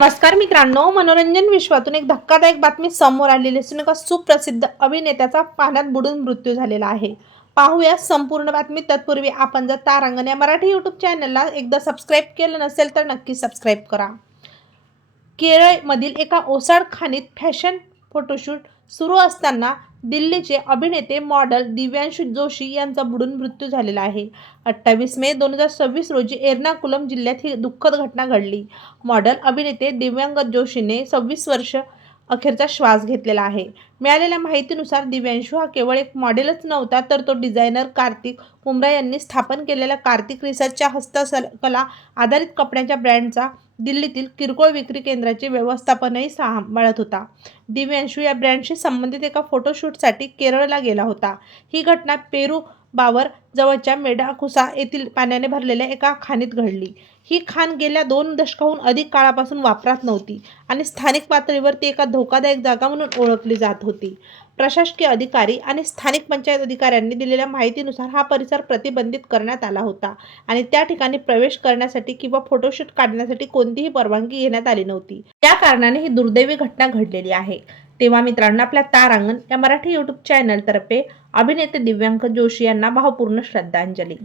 नमस्कार मित्रांनो, मनोरंजन विश्वातून एक धक्कादायक बातमी समोर आलेली असून एका सुप्रसिद्ध अभिनेत्याचा पाण्यात बुडून मृत्यू झालेला आहे. पाहूया संपूर्ण बातमी. तत्पूर्वी आपण जर तारांगण या मराठी यूट्यूब चॅनलला एकदा सबस्क्राईब केलं नसेल तर नक्की सबस्क्राईब करा. केरळमधील एका ओसाड खाणीत फॅशन फोटोशूट सुरू असताना दिल्लीचे अभिनेते मॉडेल दिव्यांशू जोशी यांचा बुडून मृत्यू झालेला आहे. 28 मे 2026 रोजी एर्नाकुलम जिल्ह्यात ही दुःखद घटना घडली. मॉडेल अभिनेते दिव्यांग जोशीने 26 वर्ष अखेरचा श्वास घेतलेला आहे. मिळालेल्या माहितीनुसार दिव्यांशू हा केवळ एक मॉडेलच नव्हता, तर तो डिझायनर कार्तिक कुंब्रा यांनी स्थापन केलेल्या कार्तिक रिसर्चच्या हस्तकला आधारित कपड्यांच्या ब्रँडचा दिल्लीतील किरकोळ विक्री केंद्राचे व्यवस्थापनही सांभाळत होता. दिव्यांशू या ब्रँडशी संबंधित एका फोटोशूटसाठी केरळला गेला होता. ही घटना पेरुबावर जवळच्या मेडाकुसा येथील पाण्याने भरलेल्या एका खाणीत घडली. ही खाण गेल्या 2 दशकांहून अधिक काळापासून वापरात नव्हती आणि स्थानिक पातळीवर ती एका धोकादायक जागा म्हणून ओळखली जात होती. प्रशासकीय अधिकारी आणि स्थानिक पंचायत अधिकाऱ्यांनी दिलेल्या माहितीनुसार हा परिसर प्रतिबंधित करण्यात आला होता आणि त्या ठिकाणी प्रवेश करण्यासाठी किंवा फोटोशूट काढण्यासाठी कोणतीही परवानगी घेण्यात आली नव्हती. या कारणाने ही दुर्दैवी घटना घडलेली आहे. तेव्हा मित्रांनो, आपल्या तारांगण या मराठी यूट्यूब चॅनलतर्फे अभिनेते दिव्यांग जोशी यांना भावपूर्ण श्रद्धांजली.